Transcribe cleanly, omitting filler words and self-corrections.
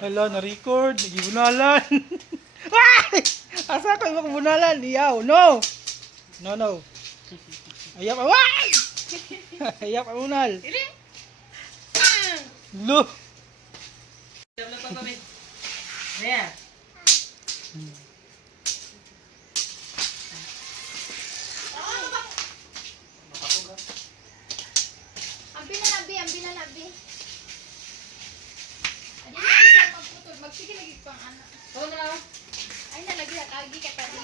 Hala, na-record. Nagibunalan. Ay! Asa ko yung bunalan? Iyaw. No! No, no. Ayap. Ay! Ayap ang unal. Lo! There. Ambil na labi. Adi na siya magputol. Magsige lagi pang anak. Oh no. Ay nalagi kagi ka tadi.